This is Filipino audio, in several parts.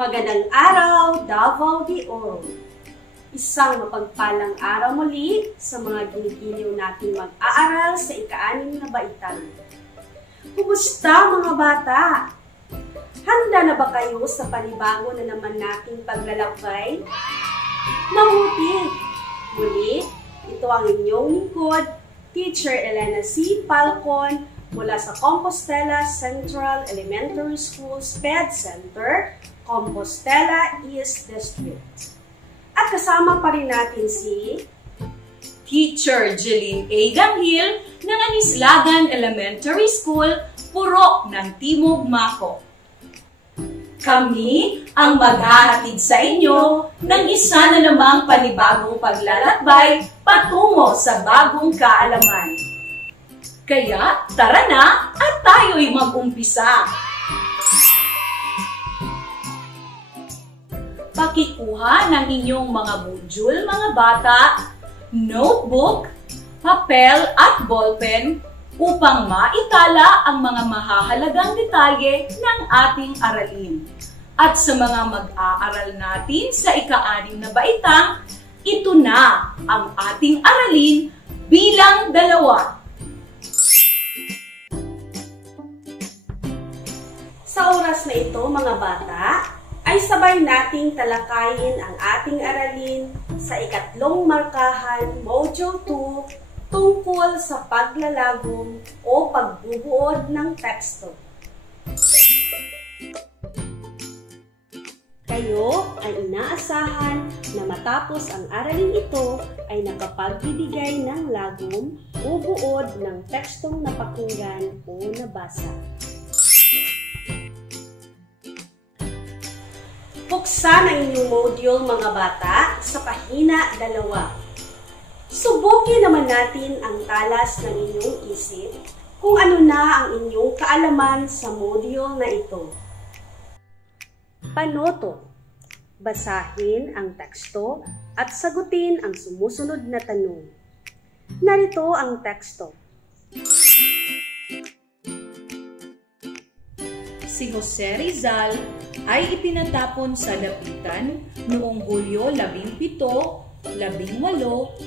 Magandang araw, Davao de Oro! Isang mapagpalang araw muli sa mga ginigiliw nating mag-aaral sa ika-6 na baitan. Kumusta mga bata? Handa na ba kayo sa panibago na naman nating paglalakbay? Mabuti! Muli, ito ang inyong lingkod, Teacher Elena C. Falcon mula sa Compostela Central Elementary School SPED Center, Compostela East District. At kasama pa rin natin si Teacher Jeline A. Ganghil ng Anislagan Elementary School, Purok ng Timog Mako. Kami ang maghahatid sa inyo ng isa na namang panibagong paglalakbay patungo sa bagong kaalaman. Kaya tara na at tayo'y mag-umpisa! Pakikuha ng inyong mga module, mga bata, notebook, papel at ballpen upang maitala ang mga mahahalagang detalye ng ating aralin. At sa mga mag-aaral natin sa ika-6 na baitang, ito na ang ating aralin bilang 2. Sa oras na ito, mga bata, ay sabay nating talakayin ang ating aralin sa ika-3 markahan, Module 2, tungkol sa paglalagom o pagbubuod ng teksto. Kayo ay inaasahan na matapos ang aralin ito ay nakapagbibigay ng lagom o buod ng tekstong napakinggan o nabasa. Buksan ang inyong module, mga bata, sa pahina 2. Subukin naman natin ang talas ng inyong isip kung ano na ang inyong kaalaman sa module na ito. Panoto. Basahin ang teksto at sagutin ang sumusunod na tanong. Narito ang teksto. Si Jose Rizal ay itinatapon sa dapitan noong Hulyo 17, 18, 92.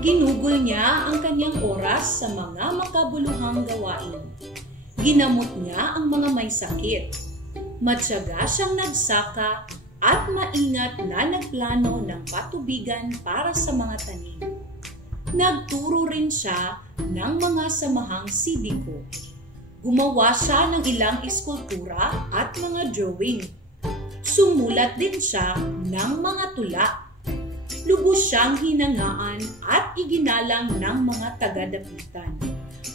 Ginugol niya ang kanyang oras sa mga makabuluhang gawain. Ginamot niya ang mga may sakit. Matyaga siyang nagsaka at maingat na nagplano ng patubigan para sa mga tanim. Nagturo rin siya ng mga samahang sibiko. Gumawa siya ng ilang eskultura at mga drawing. Sumulat din siya ng mga tula. Lubos siyang hinangaan at iginalang ng mga taga-dapitan,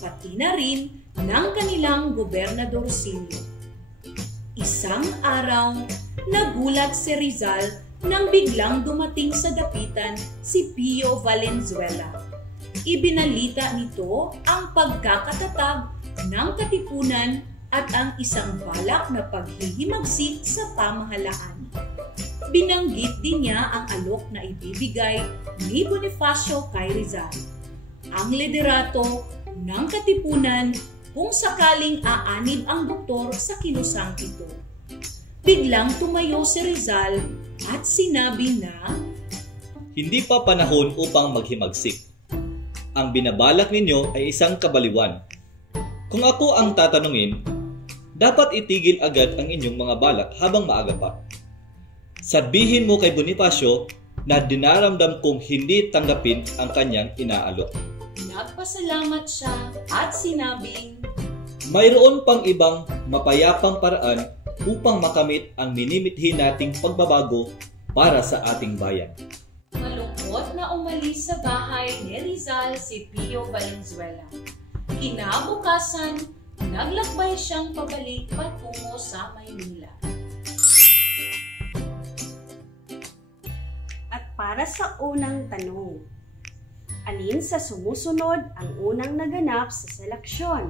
pati na rin ng kanilang gobernadorcillo. Isang araw, nagulat si Rizal nang biglang dumating sa dapitan si Pio Valenzuela. Ibinalita nito ang pagkakatatag ng katipunan at ang isang balak na paghihimagsik sa pamahalaan. Binanggit din niya ang alok na ibibigay ni Bonifacio kay Rizal, ang liderato ng katipunan kung sakaling aanib ang doktor sa kinusang ito. Biglang tumayo si Rizal at sinabi na, "Hindi pa panahon upang maghimagsik. Ang binabalak ninyo ay isang kabaliwan. Kung ako ang tatanungin, dapat itigil agad ang inyong mga balak habang maaga pa. Sabihin mo kay Bonifacio na dinaramdam kong hindi tanggapin ang kanyang inaalok." Nagpasalamat siya at sinabing, "Mayroon pang ibang mapayapang paraan upang makamit ang minimithi nating pagbabago para sa ating bayan." Malungkot na umalis sa bahay ni Rizal si Pio Valenzuela. Kinabukasan, naglakbay siyang pabalik patungo sa Maynila. At para sa unang tanong, alin sa sumusunod ang unang naganap sa seleksyon?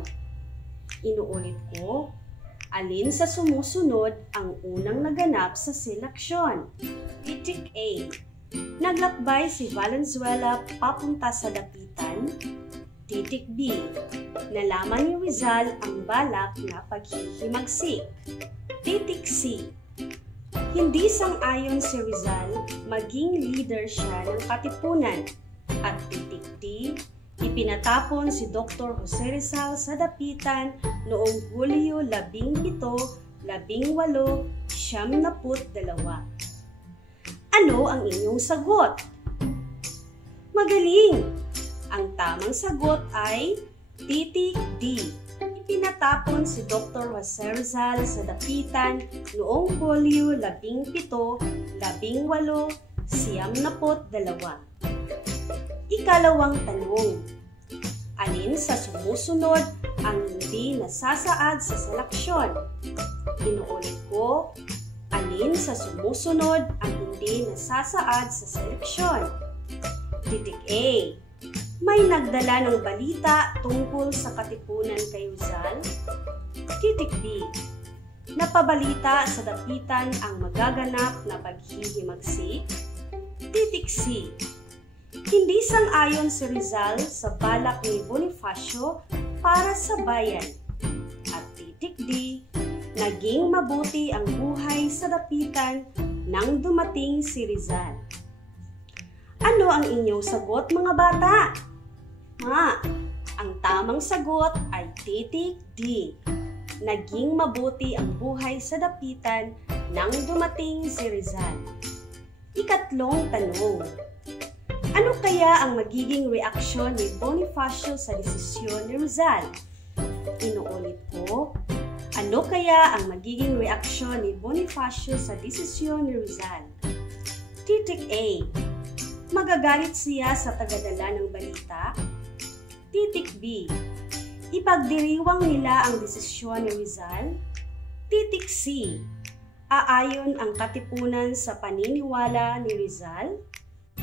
Inuulit ko, alin sa sumusunod ang unang naganap sa seleksyon? Titik A. Naglakbay si Valenzuela papunta sa dapitan. Titik B. Nalaman ni Rizal ang balak na paghihimagsik. Titik C. Hindi sang-ayon si Rizal maging leader siya ng katipunan. At titik D. Ipinatapon si Dr. Jose Rizal sa dapitan noong Hulyo 17, 1872. Ano ang inyong sagot? Magaling! Ang tamang sagot ay titik D. Ipinatapon si Dr. Jose Rizal sa dapitan noong Hulyo 17, 1872. Ikalawang tanong. Alin sa sumusunod ang hindi nasasaad sa seleksyon? Inuulit ko, alin sa sumusunod ang hindi nasasaad sa seleksyon? Titik A. May nagdala ng balita tungkol sa katipunan kay Rizal? Titik B. Napabalita sa dapitan ang magaganap na paghihimagsik? Titik C. Hindi sang-ayon si Rizal sa balak ni Bonifacio para sa bayan. At titik D. Naging mabuti ang buhay sa dapitan nang dumating si Rizal. Ano ang inyong sagot, mga bata? Ang tamang sagot ay titik D. Naging mabuti ang buhay sa dapitan nang dumating si Rizal. Ikatlong tanong. Ano kaya ang magiging reaksyon ni Bonifacio sa desisyon ni Rizal? Inuulit ko, ano kaya ang magiging reaksyon ni Bonifacio sa desisyon ni Rizal? Titik A. Magagalit siya sa tagadala ng balita? Titik B. Ipagdiriwang nila ang desisyon ni Rizal? Titik C. Aayon ang katipunan sa paniniwala ni Rizal?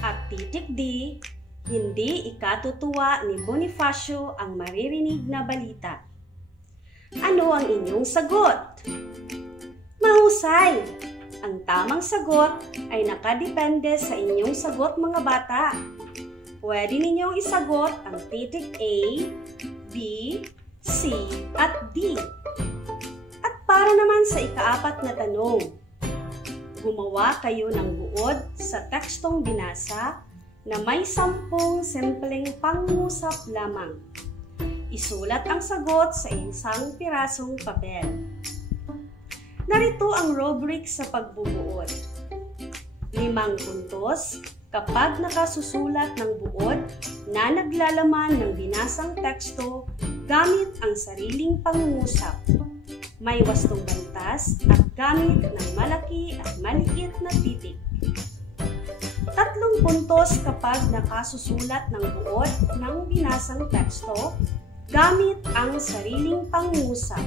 At titik D. Hindi ikatutuwa ni Bonifacio ang maririnig na balita. Ano ang inyong sagot? Mahusay! Ang tamang sagot ay nakadepende sa inyong sagot, mga bata. Pwede ninyong isagot ang titik A, B, C, at D. At para naman sa ikaapat na tanong, gumawa kayo ng buod sa tekstong binasa na may 10 simpleng pangungusap lamang. Isulat ang sagot sa isang pirasong papel. Narito ang rubric sa pagbubuod. 5 puntos kapag nakasusulat ng buod na naglalaman ng binasang teksto gamit ang sariling pangungusap. May wastong bantas at gamit ng malaki at maliit na titik. 3 puntos kapag nakasusulat ng buod ng binasang teksto gamit ang sariling pangungusap.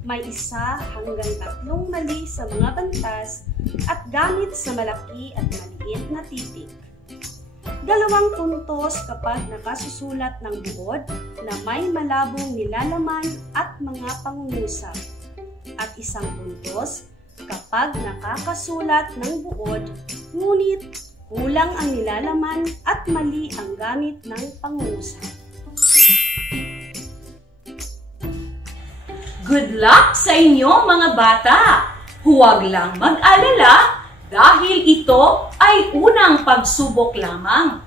May 1 hanggang 3 mali sa mga bantas at gamit sa malaki at maliit na titik. 2 puntos kapag nakasusulat ng buod na may malabong nilalaman at mga pangungusap. At 1 puntos kapag nakakasulat ng buod ngunit kulang ang nilalaman at mali ang gamit ng pangungusap. Good luck sa inyo, mga bata! Huwag lang mag-alala dahil ito ay unang pagsubok lamang.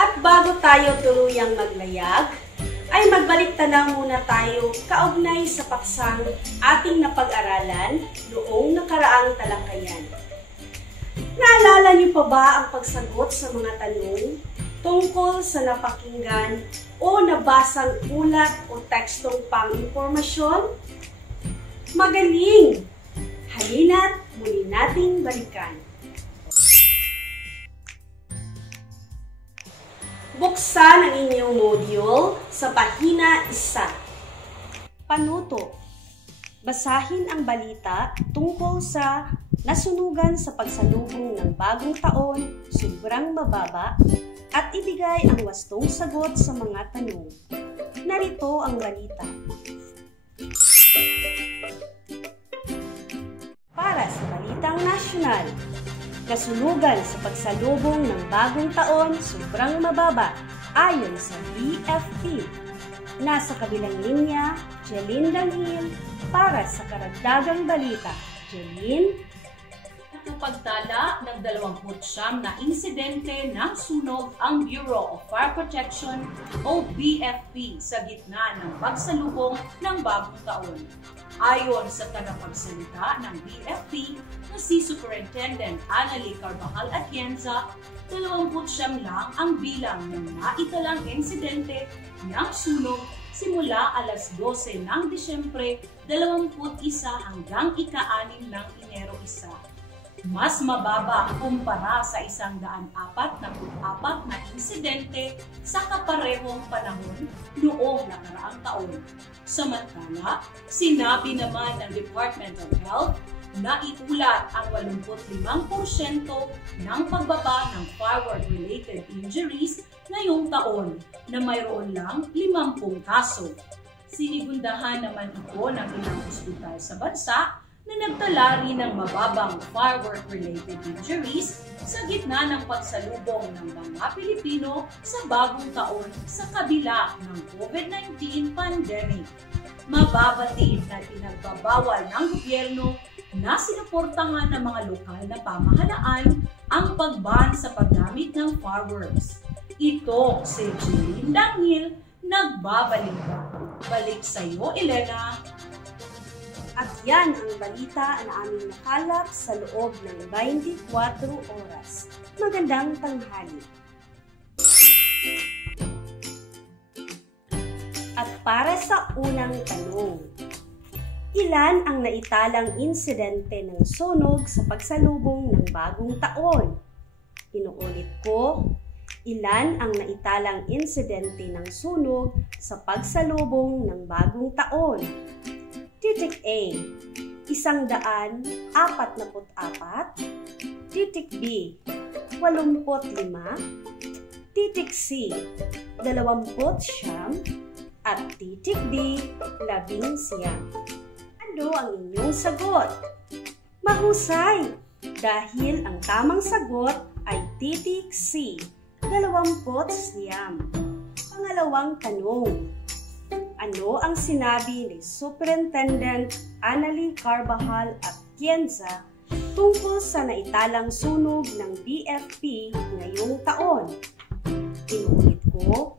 At bago tayo tuluyang maglayag, ay magbalik tanaw muna tayo kaugnay sa paksang ating napag-aralan noong nakaraang talakayan. Naalala niyo pa ba ang pagsagot sa mga tanong tungkol sa napakinggan o nabasang ulat o tekstong pang-impormasyon? Magaling! Halina't muli nating balikan. Buksan ang inyong module sa pahina 1. Panuto. Basahin ang balita tungkol sa nasunugan sa pagsalubong ng bagong taon, sobrang mababa, at ibigay ang wastong sagot sa mga tanong. Narito ang balita. Para sa Balitang Nasyonal, Kasunugan sa pagsalubong ng bagong taon sobrang mababa ayon sa BFP. Nasa kabilang linya, Jeline Danghil para sa karagdagang balita. Jeline? Nakapagtala ng 29 na insidente ng sunog ang Bureau of Fire Protection o BFP sa gitna ng pagsalubong ng bagong taon. Ayon sa tagapagsalita ng BFP na si Superintendent Annalie Carvajal Atienza, 29 lang ang bilang ng naitalang insidente ng sunog simula alas 12 ng Disyembre 21 hanggang ika-6 ng Enero 1. Mas mababa kumpara sa 144 na insidente sa kaparehong panahon noong nakaraang taon. Samantala, sinabi naman ng Department of Health na iulat ang 85% ng pagbaba ng firework-related injuries ngayong taon na mayroon lang 50 kaso. Sinigundahan naman ito ng ilang ospital sa bansa na nagtala rin ng mababang firework-related injuries sa gitna ng pagsalubong ng mga Pilipino sa bagong taon sa kabila ng COVID-19 pandemic. Mababatid na pinagbabawal ng gobyerno na sinuportahan ng mga lokal na pamahalaan ang pagban sa paggamit ng fireworks. Ito si Jeline Danghil, nagbabalik. Balik sa iyo, Elena. At yan ang balita na aming nakalap sa loob ng 24 oras. Magandang tanghali. At para sa unang tanong, ilan ang naitalang insidente ng sunog sa pagsalubong ng bagong taon? Inuulit ko, ilan ang naitalang insidente ng sunog sa pagsalubong ng bagong taon? Titik A, 144. Titik B, 85. Titik C, 20. At titik D, 11. Ano ang inyong sagot? Mahusay! Dahil ang tamang sagot ay titik C, 20. Pangalawang tanong. Ano ang sinabi ni Superintendent Annalie Carvajal Atienza tungkol sa naitalang sunog ng BFP ngayong taon? Inuulit ko,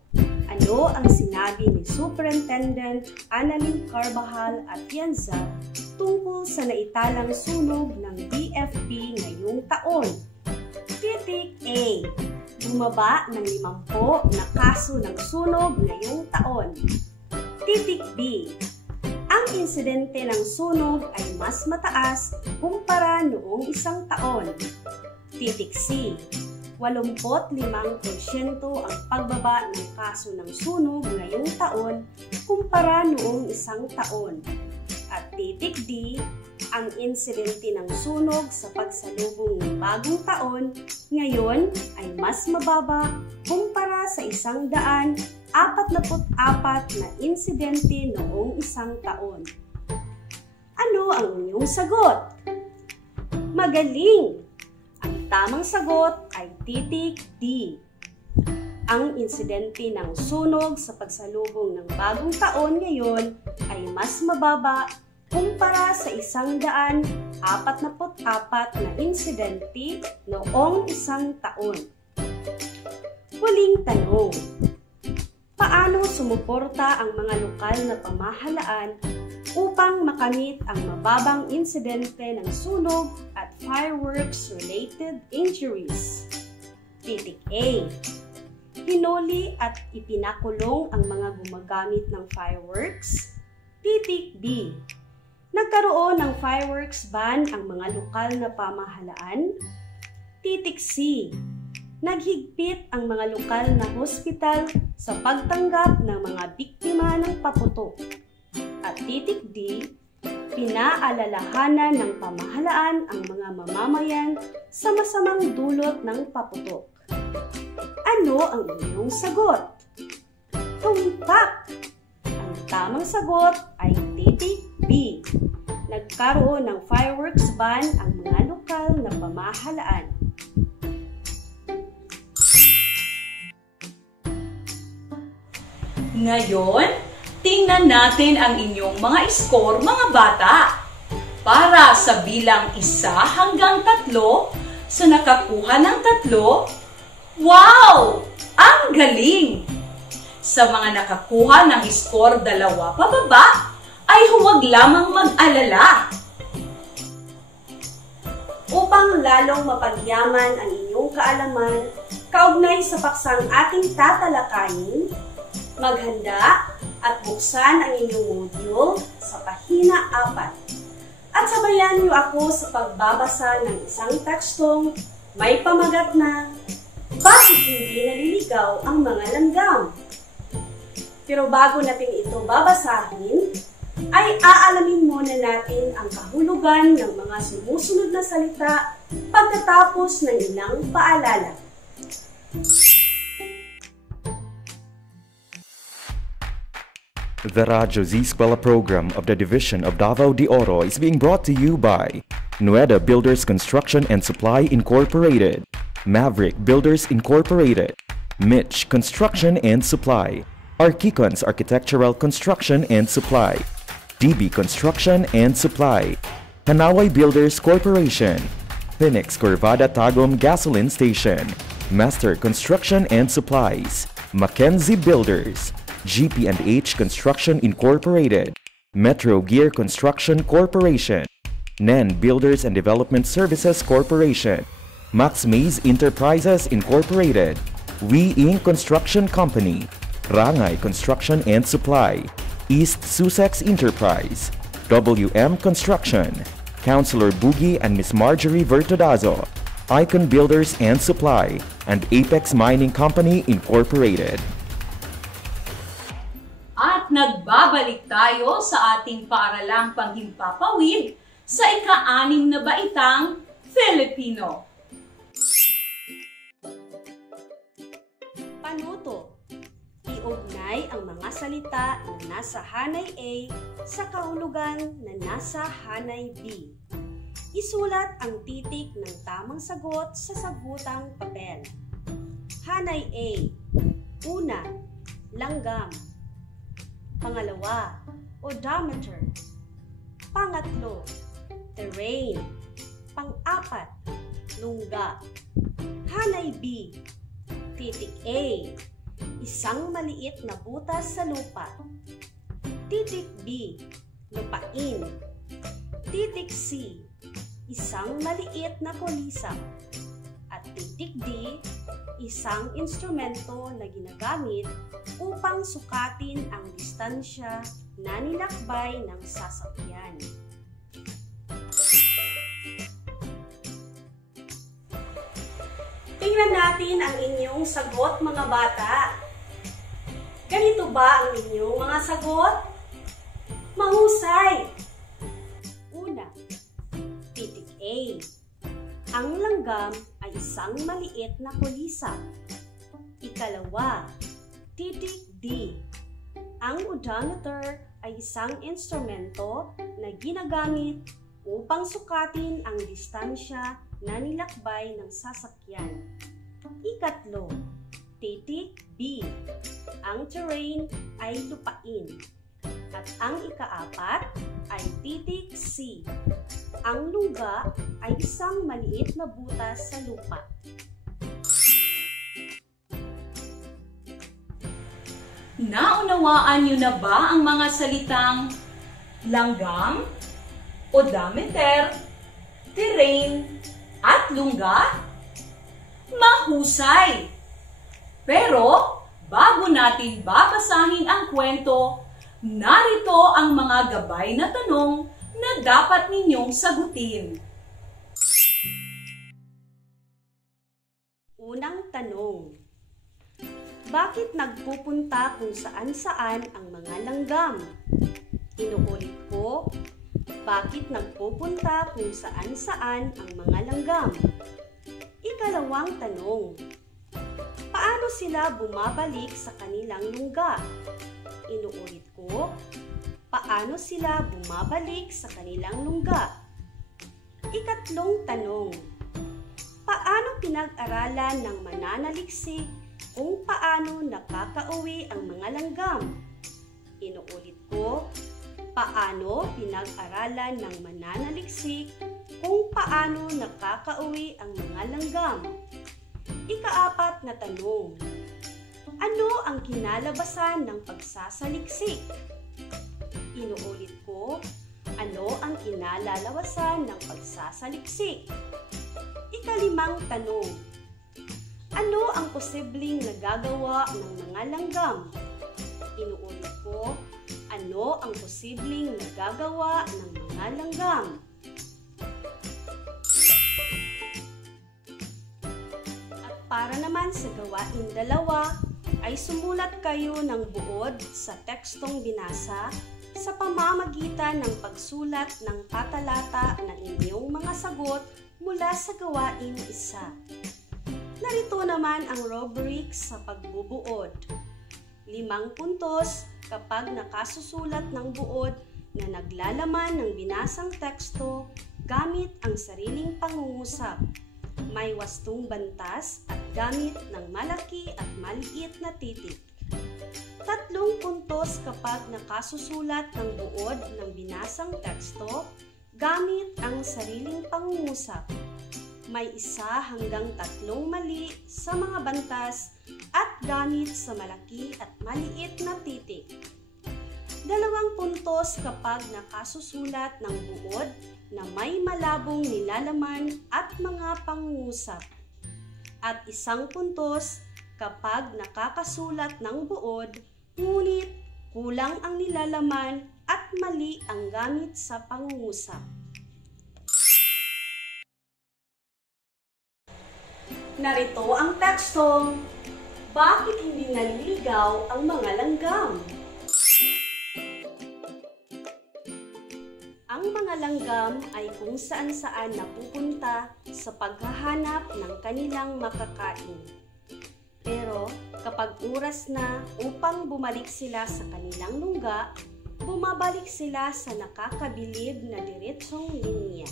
ano ang sinabi ni Superintendent Annalie Carvajal Atienza tungkol sa naitalang sunog ng BFP ngayong taon? Titik A, bumaba ng 50 na kaso ng sunog ngayong taon. Titik B, ang insidente ng sunog ay mas mataas kumpara noong isang taon. Titik C, 85% ang pagbaba ng kaso ng sunog ngayong taon kumpara noong isang taon. At titik D, ang insidente ng sunog sa pagsalubong ng bagong taon ngayon ay mas mababa kumpara sa 144 na insidente noong isang taon. Ano ang inyong sagot? Magaling! Ang tamang sagot ay titik D. Ang insidente ng sunog sa pagsalubong ng bagong taon ngayon ay mas mababa kumpara sa 144 na insidente noong isang taon. Huling tanong. Paano sumuporta ang mga lokal na pamahalaan upang makamit ang mababang insidente ng sunog at fireworks-related injuries? Titik A. Hinuli at ipinakulong ang mga gumagamit ng fireworks. Titik B. Nagkaroon ng fireworks ban ang mga lokal na pamahalaan. Titik C. Naghigpit ang mga lokal na hospital sa pagtanggap ng mga biktima ng paputok. At titik D. Pinaalalahanan ng pamahalaan ang mga mamamayan sa masamang dulot ng paputok. Ano ang inyong sagot? Tumpak! Ang tamang sagot ay titik B. Nagkaroon ng fireworks ban ang mga lokal na pamahalaan. Ngayon, tingnan natin ang inyong mga score, mga bata. Para sa bilang 1 hanggang 3, sa nakakuha ng 3, wow! Ang galing! Sa mga nakakuha ng score 2 pababa, ay huwag lamang mag-alala. Upang lalong mapagyaman ang inyong kaalaman kaugnay sa paksang ating tatalakayin, maghanda at buksan ang inyong module sa pahina 4. At sabayan niyo ako sa pagbabasa ng isang tekstong may pamagat na bakit hindi naliligaw ang mga langgam? Pero bago natin ito babasahin, ay aalamin muna natin ang kahulugan ng mga sumusunod na salita pagkatapos ng ilang paalala. The Radyo Z Eskwela program of the Division of Davao de Oro is being brought to you by Nueda Builders Construction and Supply Incorporated, Maverick Builders Incorporated, Mitch Construction and Supply, Archicons Architectural Construction and Supply, DB Construction and Supply, Hanaway Builders Corporation, Phoenix Corvada Tagum Gasoline Station, Master Construction and Supplies, Mackenzie Builders, GP&H Construction Incorporated, Metro Gear Construction Corporation, NEN Builders and Development Services Corporation, Max Mays Enterprises Incorporated, We Inc. Construction Company, Rangay Construction and Supply, East Sussex Enterprise, WM Construction, Councilor Boogie and Miss Marjorie Vertodazo, Icon Builders and Supply, and Apex Mining Company Incorporated. At nagbabalik tayo sa ating paaralang panghimpapawid sa ika-6 na baitang Filipino. Panuto. Iugnay ang mga salita na nasa hanay A sa kahulugan na nasa hanay B. Isulat ang titik ng tamang sagot sa sagutang papel. Hanay A. Una, langgam. Pangalawa, odometer. Pangatlo, terrain. Pang-apat, lungga. Hanay B. Titik A. Isang maliit na butas sa lupa. Titik B. Lupain. Titik C. Isang maliit na kulisap. At titik D. Isang instrumento na ginagamit upang sukatin ang distansya na nilakbay ng sasakyan. Tingnan natin ang inyong sagot, mga bata. Ganito ba ang inyong mga sagot? Mahusay! Una, titik A. Ang langgam ay isang maliit na kulisap. Ikalawa, titik D. Ang odometer ay isang instrumento na ginagamit upang sukatin ang distansya na nilakbay ng sasakyan. Ikatlo, titik B. Ang terrain ay lupain. At ang ika-4 ay titik C. Ang lungga ay isang maliit na butas sa lupa. Naunawaan niyo na ba ang mga salitang langgam, odometer, terrain, at lungga? Mahusay! Pero, bago natin babasahin ang kwento, narito ang mga gabay na tanong na dapat ninyong sagutin. Unang tanong. Bakit nagpupunta kung saan-saan ang mga langgam? Inuulit ko, bakit nagpupunta kung saan-saan ang mga langgam? Ikalawang tanong. Paano sila bumabalik sa kanilang lungga? Inuulit ko, paano sila bumabalik sa kanilang lungga? Ikatlong tanong. Paano pinag-aralan ng mananaliksik kung paano nakakauwi ang mga langgam? Inuulit ko, paano pinag-aralan ng mananaliksik kung paano nakakauwi ang mga langgam? Ika-4 na tanong, ano ang kinalabasan ng pagsasaliksik? Inuulit ko, ano ang kinalalabasan ng pagsasaliksik? Ika-5 tanong, ano ang posibleng nagagawa ng mga langgam? Inuulit ko, ano ang posibleng nagagawa ng mga langgam? At para naman sa gawain 2, ay sumulat kayo ng buod sa tekstong binasa sa pamamagitan ng pagsulat ng patalata ng inyong mga sagot mula sa gawain 1. Narito naman ang rubric sa pagbubuod. 5 puntos kapag nakasusulat ng buod na naglalaman ng binasang teksto gamit ang sariling pangungusap, may wastong bantas at gamit ng malaki at maliit na titik. 3 puntos kapag nakasusulat ng buod ng binasang teksto gamit ang sariling pangungusap, may 1 hanggang 3 mali sa mga bantas at gamit sa malaki at maliit na titik. 2 puntos kapag nakasusulat ng buod na may malabong nilalaman at mga pangungusap. At 1 puntos kapag nakakasulat ng buod ngunit kulang ang nilalaman at mali ang gamit sa pangungusap. Narito ang tekstong, bakit hindi naliligaw ang mga langgam? Ang mga langgam ay kung saan-saan napupunta sa paghahanap ng kanilang makakain. Pero kapag oras na upang bumalik sila sa kanilang lungga, bumabalik sila sa nakakabilib na diretsong linya.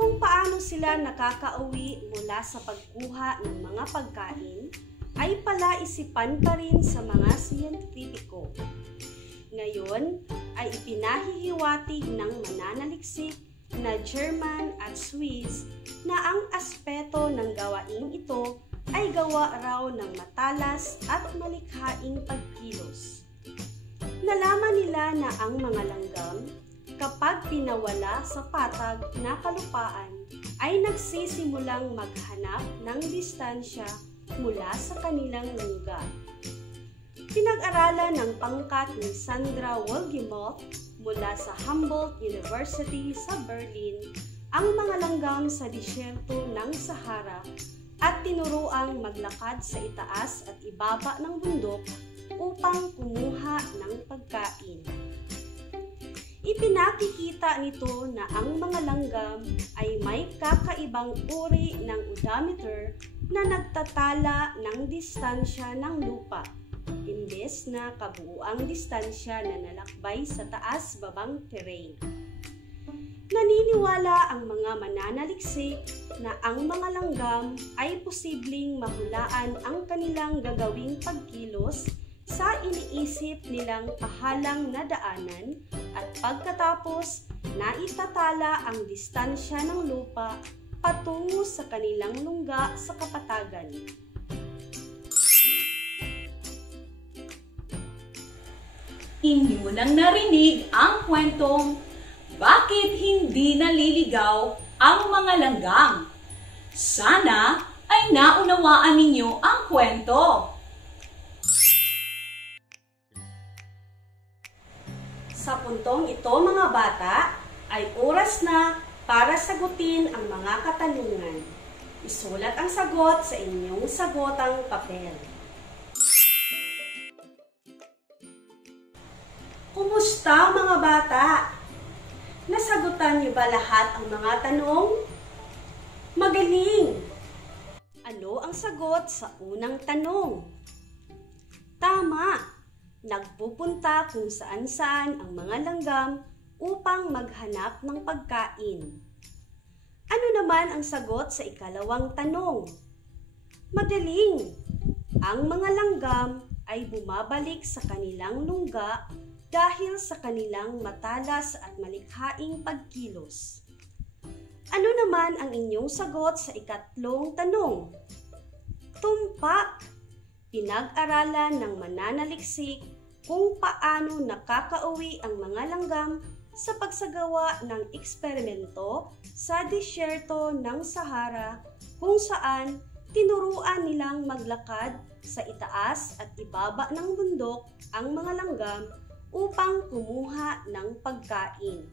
Kung paano sila nakakauwi mula sa pagkuha ng mga pagkain, ay palaisipan pa rin sa mga siyentipiko. Ngayon ay ipinahihiwatig ng mananaliksik na German at Swiss na ang aspeto ng gawaing ito ay gawa raw ng matalas at malikhaing pagkilos. Nalaman nila na ang mga langgam, kapag pinawala sa patag na kalupaan, ay nagsisimulang maghanap ng distansya mula sa kanilang lungga. Pinag-aralan ng pangkat ni Sandra Wohlgemuth mula sa Humboldt University sa Berlin ang mga langgam sa disyerto ng Sahara at tinuruang maglakad sa itaas at ibaba ng bundok upang kumuha ng pagkain. Ipinakikita nito na ang mga langgam ay may kakaibang uri ng odometer na nagtatala ng distansya ng lupa, imbes na kabuuang distansya na nalakbay sa taas-babang terrain. Naniniwala ang mga mananaliksik na ang mga langgam ay posibleng mahulaan ang kanilang gagawing pagkilos sa iniisip nilang pahalang na daanan at pagkatapos naitatala ang distansya ng lupa patungo sa kanilang lungga sa kapatagan. Inyo nang narinig ang kwentong bakit hindi naliligaw ang mga langgam. Sana ay naunawaan ninyo ang kwento. Sa puntong ito mga bata, ay oras na para sagutin ang mga katanungan. Isulat ang sagot sa inyong sagotang papel. Kumusta mga bata? Nasagutan niyo ba lahat ang mga tanong? Magaling! Ano ang sagot sa unang tanong? Tama! Nagpupunta kung saan-saan ang mga langgam upang maghanap ng pagkain. Ano naman ang sagot sa ikalawang tanong? Magaling! Ang mga langgam ay bumabalik sa kanilang lungga dahil sa kanilang matalas at malikhaing pagkilos. Ano naman ang inyong sagot sa ikatlong tanong? Tumpak! Pinag-aralan ng mananaliksik kung paano nakakauwi ang mga langgam sa pagsagawa ng eksperimento sa disyerto ng Sahara kung saan tinuruan nilang maglakad sa itaas at ibaba ng bundok ang mga langgam upang kumuha ng pagkain.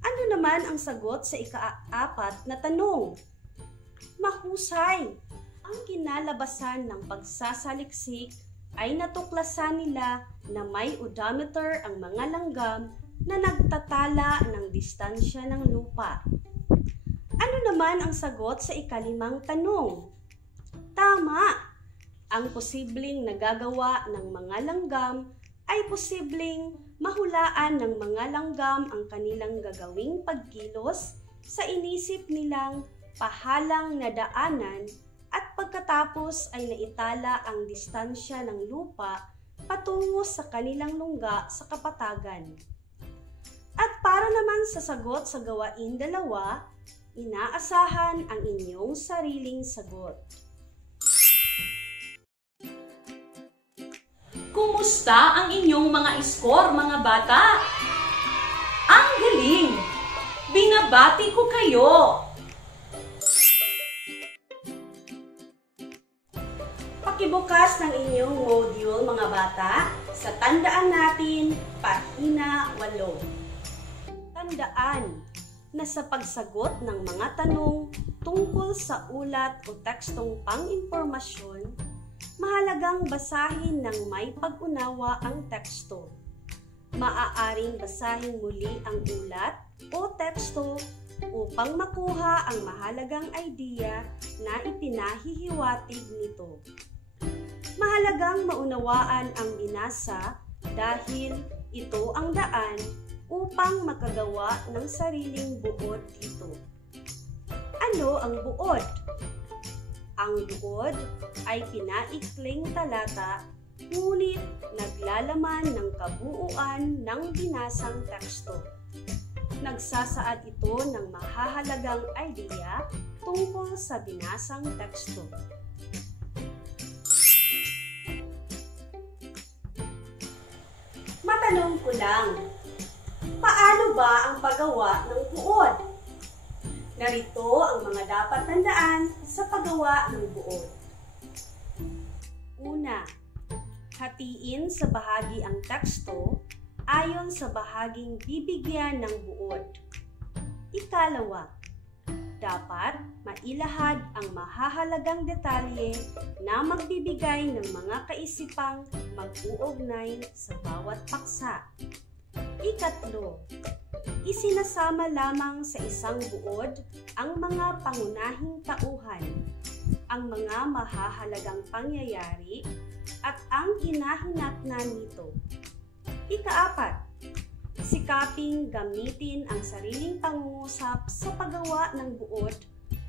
Ano naman ang sagot sa ika-4 na tanong? Mahusay! Ang kinalabasan ng pagsasaliksik ay natuklasan nila na may odometer ang mga langgam na nagtatala ng distansya ng lupa. Ano naman ang sagot sa ika-5 tanong? Tama! Ang posibleng nagagawa ng mga langgam ay posibleng mahulaan ng mga langgam ang kanilang gagawing pagkilos sa inisip nilang pahalang na daanan at pagkatapos ay naitala ang distansya ng lupa patungo sa kanilang lungga sa kapatagan. At para naman sa sagot sa gawain 2, inaasahan ang inyong sariling sagot. Kumusta ang inyong mga score, mga bata? Ang galing! Binabati ko kayo! Pakibukas ng inyong module, mga bata, sa tandaan natin, pahina 8. Tandaan na sa pagsagot ng mga tanong tungkol sa ulat o tekstong pang-impormasyon, mahalagang basahin ng may pag-unawa ang teksto. Maaaring basahin muli ang ulat o teksto upang makuha ang mahalagang idea na ipinahihiwatig nito. Mahalagang maunawaan ang binasa dahil ito ang daan upang makagawa ng sariling buod dito. Ano ang buod? Ang buod ay pinaikling talata, ngunit naglalaman ng kabuuan ng binasang teksto. Nagsasaad ito ng mahahalagang idea tungkol sa binasang teksto. Matanong ko lang, paano ba ang paggawa ng buod? Narito ang mga dapat tandaan sa paggawa ng buod. Una, hatiin sa bahagi ang teksto ayon sa bahaging bibigyan ng buod. Ikalawa, dapat mailahad ang mahahalagang detalye na magbibigay ng mga kaisipang mag-uugnay sa bawat paksa. Ikatlo, isinasama lamang sa isang buod ang mga pangunahing tauhan, ang mga mahahalagang pangyayari at ang kinahinatnan nito. Ika-4, sikaping gamitin ang sariling pangungusap sa paggawa ng buod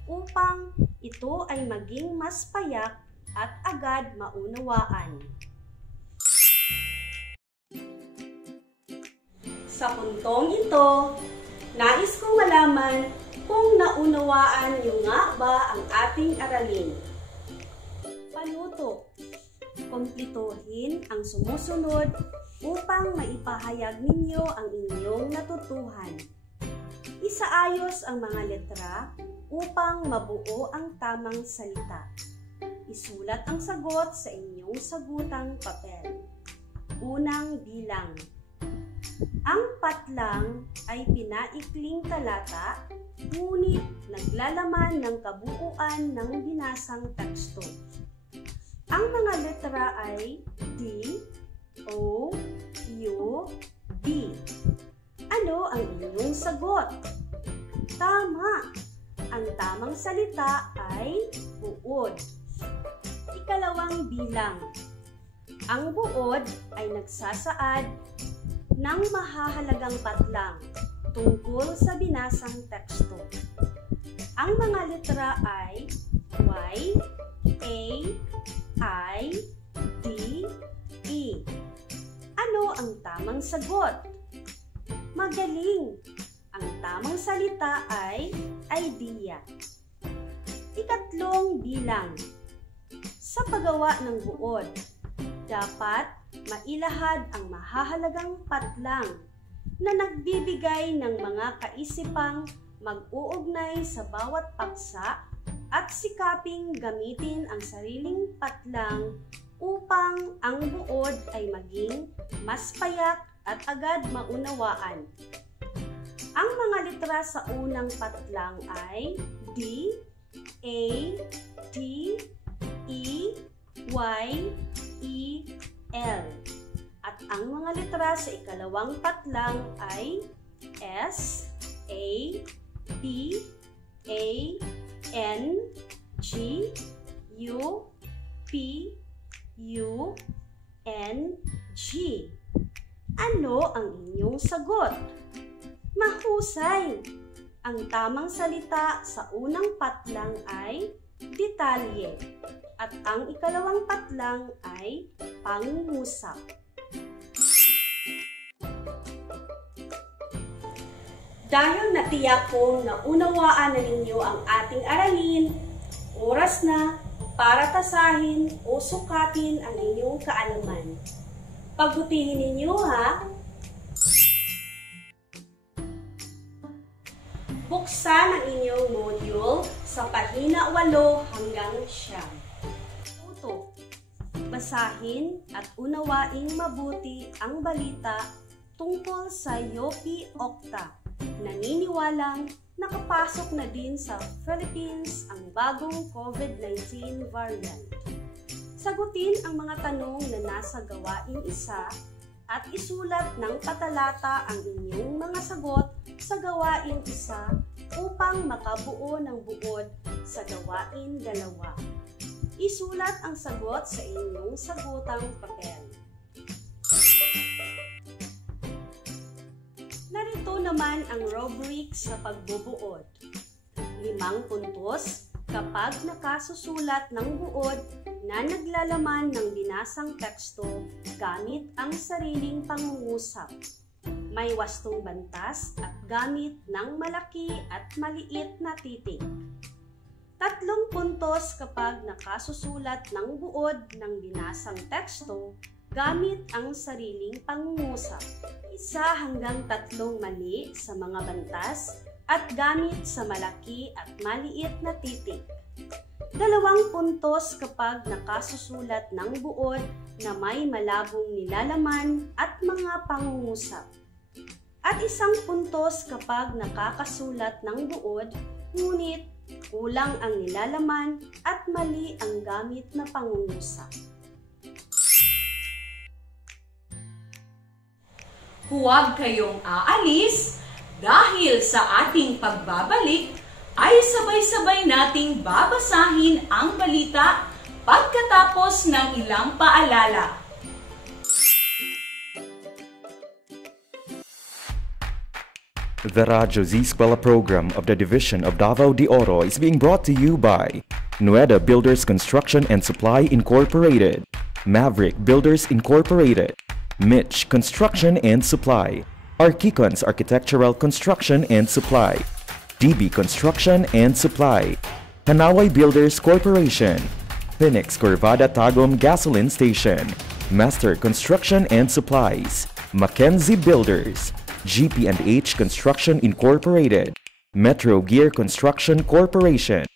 upang ito ay maging mas payak at agad maunawaan. Sa puntong ito, nais kong malaman kung naunawaan niyo nga ba ang ating aralin. Panuto, kumplituhin ang sumusunod upang maipahayag ninyo ang inyong natutuhan. Isaayos ang mga letra upang mabuo ang tamang salita. Isulat ang sagot sa inyong sagutang papel. Unang bilang. Ang patlang ay pinaikling talata, ngunit naglalaman ng kabuuan ng binasang teksto. Ang mga letra ay D, O, U, D. Ano ang inyong sagot? Tama! Ang tamang salita ay buod. Ikalawang bilang. Ang buod ay nagsasaad ng mahahalagang patlang tungkol sa binasang teksto. Ang mga letra ay Y, A, I, D, D, E. Ano ang tamang sagot? Magaling! Ang tamang salita ay idea. Ikatlong bilang. Sa paggawa ng buod, dapat mailahad ang mahahalagang patlang na nagbibigay ng mga kaisipang mag-uugnay sa bawat paksa at sikaping gamitin ang sariling patlang upang ang buod ay maging mas payak at agad maunawaan. Ang mga litra sa unang patlang ay D, A, T, E, Y, E, L. At ang mga litra sa ikalawang patlang ay S, A, P, A, N, G, U, P, U, N, G. Ano ang inyong sagot? Mahusay! Ang tamang salita sa unang patlang ay detalye at ang ikalawang patlang ay pangungusap. Dahil natiyak kong naunawaan na ninyo ang ating aralin, oras na para tasahin o sukatin ang inyong kaalaman. Pagbutihin ninyo ha! Buksan ang inyong module sa pahina 8 hanggang 9. Tuto. Basahin at unawaing mabuti ang balita tungkol sa Yopi Okta. Naniniwalang nakapasok na din sa Philippines ang bagong COVID-19 variant. Sagutin ang mga tanong na nasa gawain 1 at isulat ng patalata ang inyong mga sagot sa gawain 1 upang makabuo ng buod sa gawain 2. Isulat ang sagot sa inyong sagutang papel. Narito naman ang rubric sa pagbubuod. 5 puntos kapag nakasusulat ng buod na naglalaman ng binasang teksto gamit ang sariling pangungusap. May 8 bantas at gamit ng malaki at maliit na titik. 3 puntos kapag nakasusulat ng buod ng binasang teksto gamit ang sariling pangungusap. 1 hanggang 3 mali sa mga bantas at gamit sa malaki at maliit na titik. 2 puntos kapag nakasusulat ng buod na may malabong nilalaman at mga pangungusap. At 1 puntos kapag nakakasulat ng buod, ngunit kulang ang nilalaman at mali ang gamit na pangungusap. Huwag kayong aalis dahil sa ating pagbabalik ay sabay-sabay nating babasahin ang balita pagkatapos ng ilang paalala. The Radyo Z Eskwela program of the Division of Davao de Oro is being brought to you by Nueda Builders Construction and Supply Incorporated, Maverick Builders Incorporated, Mitch Construction and Supply, Archicons Architectural Construction and Supply, DB Construction and Supply, Hanaway Builders Corporation, Phoenix Corvada Tagum Gasoline Station, Master Construction and Supplies, Mackenzie Builders, GP&H Construction Incorporated, Metro Gear Construction Corporation,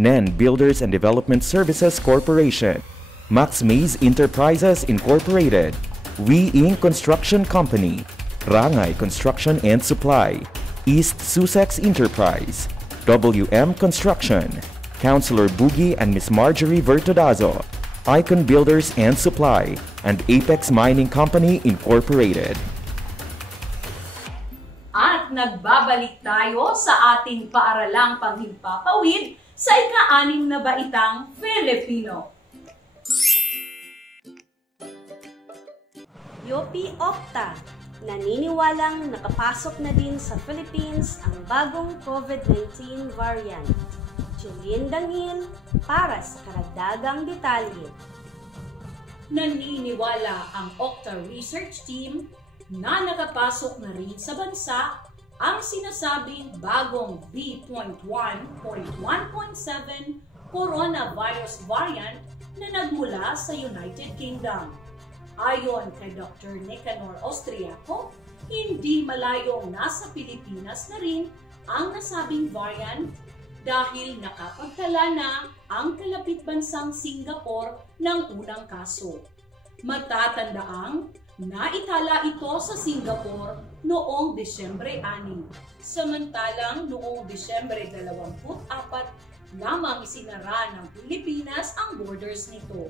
NEN Builders and Development Services Corporation, Max Mays Enterprises Incorporated, We Inc. Construction Company, Rangay Construction and Supply, East Sussex Enterprise, WM Construction, Councilor Boogie and Miss Marjorie Vertodazo, Icon Builders and Supply, and Apex Mining Company Incorporated. At nagbabalik tayo sa ating paaralang panghimpapawid sa ika-6 na baitang Filipino. Yopi Okta, naniniwalang nakapasok na din sa Philippines ang bagong COVID-19 variant. Julian Dangil para sa karagdagang detalye. naniniwala ang Okta Research Team na nakapasok na rin sa bansa ang sinasabing bagong B.1.1.7 coronavirus variant na nagmula sa United Kingdom. Ayon kay Dr. Nicanor Austriaco, hindi malayong nasa Pilipinas na rin ang nasabing variant dahil nakapagtala na ang kalapit bansang Singapore ng unang kaso. Matatandaang naitala ito sa Singapore noong Disyembre 6, samantalang noong Disyembre 24 lamang isinara ng Pilipinas ang borders nito.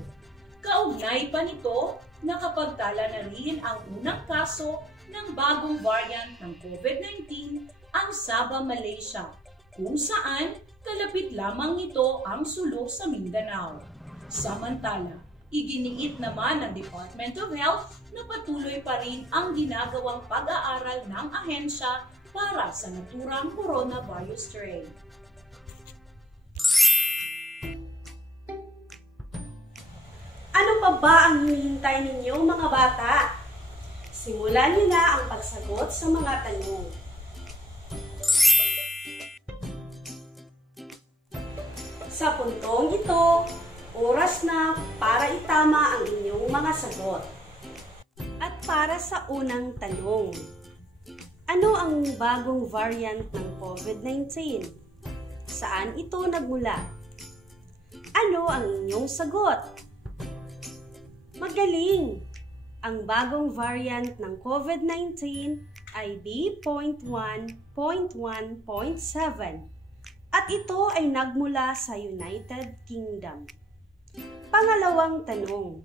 Kaugnay pa nito, nakapagtala na rin ang unang kaso ng bagong variant ng COVID-19 ang Sabah, Malaysia, kung saan kalapit lamang nito ang sulok sa Mindanao. Samantala, iginiit naman ng Department of Health na patuloy pa rin ang ginagawang pag-aaral ng ahensya para sa naturang coronavirus strain. Ano pa ba ang hinihintay ninyo mga bata? Simulan niyo na ang pagsagot sa mga tanong. Sa puntong ito, oras na para itama ang inyong mga sagot. At para sa unang tanong, ano ang bagong variant ng COVID-19? Saan ito nagmula? Ano ang inyong sagot? Magaling! Ang bagong variant ng COVID-19 ay B.1.1.7 at ito ay nagmula sa United Kingdom. Pangalawang tanong,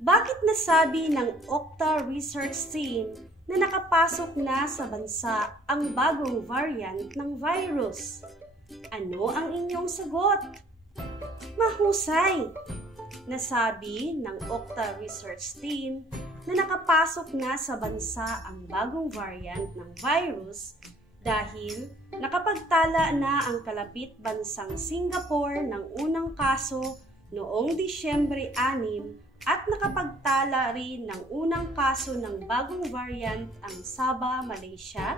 bakit nasabi ng Okta Research Team na nakapasok na sa bansa ang bagong variant ng virus? Ano ang inyong sagot? Mahusay! Nasabi ng Okta Research Team na nakapasok na sa bansa ang bagong variant ng virus dahil nakapagtala na ang kalapit bansang Singapore ng unang kaso noong Disyembre 6 at nakapagtala rin ng unang kaso ng bagong variant ang Sabah, Malaysia,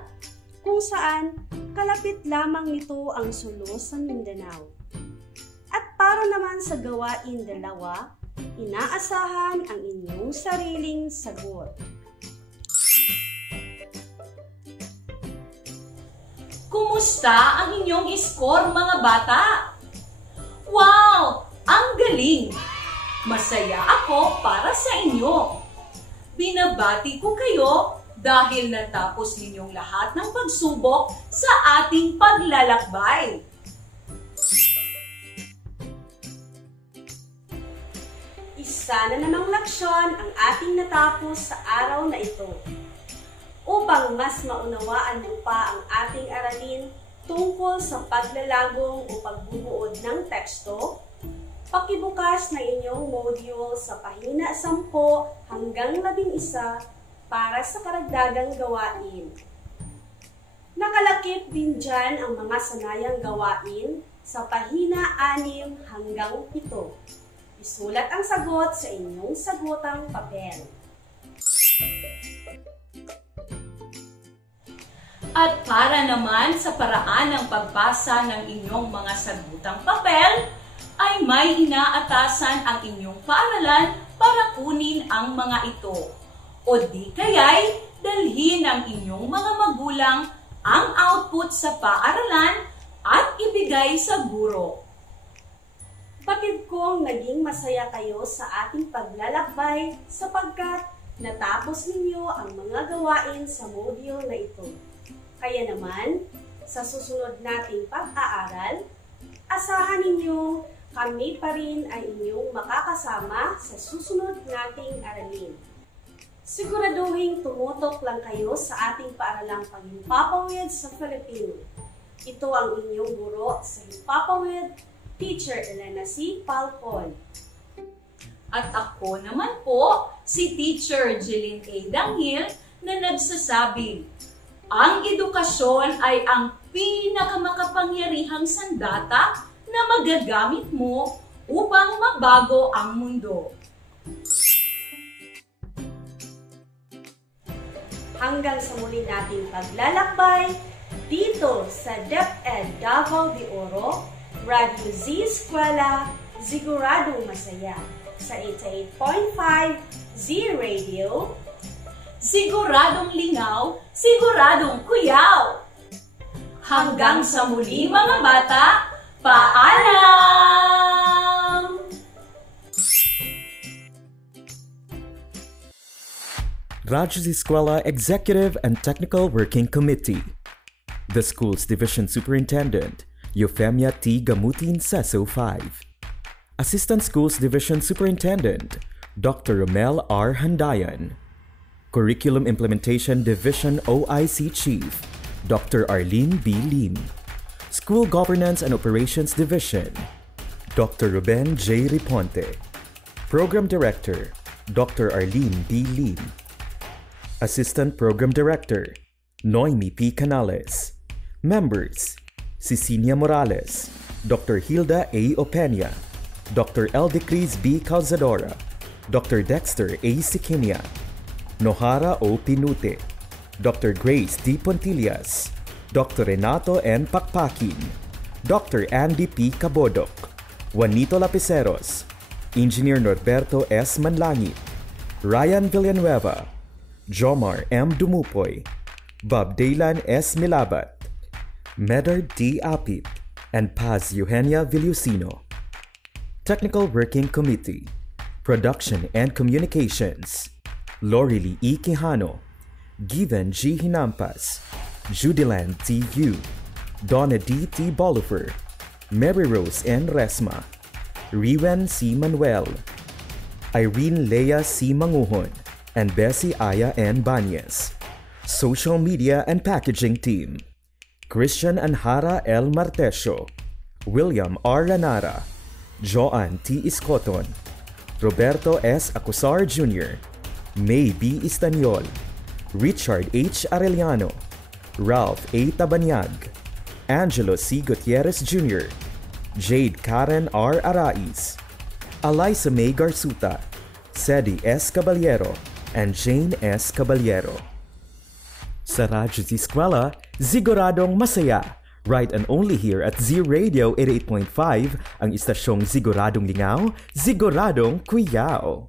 kung saan kalapit lamang nito ang sulo sa Mindanao. At para naman sa gawain 2, inaasahan ang inyong sariling sagot. Kumusta ang inyong score mga bata? Wow! Ang galing! Masaya ako para sa inyo. Binabati ko kayo dahil natapos ninyong lahat ng pagsubok sa ating paglalakbay. Isa na namang leksyon ang ating natapos sa araw na ito. Upang mas maunawaan mo pa ang ating aralin tungkol sa paglalagong o pagbubuod ng teksto, pakibukas na inyong module sa pahina 10 hanggang 11 para sa karagdagang gawain. Nakalakip din dyan ang mga sanayang gawain sa pahina 6 hanggang 7. Isulat ang sagot sa inyong sagotang papel. At para naman sa paraan ng pagbasa ng inyong mga sagutang papel, ay may inaatasan ang inyong paaralan para kunin ang mga ito. O di kaya'y dalhin ng inyong mga magulang ang output sa paaralan at ibigay sa guro. Batid kong naging masaya kayo sa ating paglalakbay sapagkat natapos ninyo ang mga gawain sa module na ito. Kaya naman, sa susunod nating pag-aaral, asahan ninyo kami pa rin ay inyong makakasama sa susunod nating aralin. Siguraduhin tumutok lang kayo sa ating paaralang Panghimpapawid sa Filipino. Ito ang inyong guro sa Himpapawid, Teacher Elena C. Palcon. At ako naman po, si Teacher Jeline A. Danghil na nagsasabing, ang edukasyon ay ang pinakamakapangyarihang sandata na magagamit mo upang mabago ang mundo. Hanggang sa muli nating paglalakbay dito sa DepEd Davao de Oro, Radio Z Eskwela, siguradong masaya. Sa 88.5 Z Radio, Siguradong lingaw, siguradong kuyaw. Hanggang sa muli mga bata, paalam! Radyo Z Eskwela Executive and Technical Working Committee. The school's Division Superintendent, Eufemia T. Gamutin Seso 5. Assistant Schools Division Superintendent, Dr. Romel R. Handayan. Curriculum Implementation Division OIC Chief, Dr. Arlene B. Lim. School Governance and Operations Division, Dr. Ruben J. Riponte. Program Director, Dr. Arlene B. Lim. Assistant Program Director, Noemi P. Canales. Members, Cecilia Morales, Dr. Hilda A. Opeña, Dr. Eldecris B. Calzadora, Dr. Dexter A. Sikinia, Nohara O. Pinute, Dr. Grace D. Pontillas, Dr. Renato N. Pakpakin, Dr. Andy P. Cabodok, Juanito Lapiceros, Engineer Norberto S. Manlangit, Ryan Villanueva, Jomar M. Dumupoy, Bob Daylan S. Milabat, Medard D. Apit, and Paz Eugenia Villusino. Technical Working Committee, Production and Communications, Lorely E. Quijano, Given G. Hinampas, Judiland T. Yu, Donna D. T. Bolifer, Mary Rose N. Resma, Riwen C. Manuel, Irene Lea C. Manguhon, and Bessie Aya N. Banyes. Social Media and Packaging Team, Christian Anhara L. Martesio, William R. Ranara, Joan T. Iscoton, Roberto S. Acusar Jr., May B. Istaniol, Richard H. Arellano, Ralph A. Tabanyag, Angelo C. Gutierrez Jr., Jade Karen R. Arais, Eliza May Garsuta, Sedi S. Caballero, and Jane S. Caballero. Sa Radyo Z Eskwela, siguradong masaya. Right and only here at Z Radio 88.5, ang istasyong siguradong lingaw, siguradong kuyaw.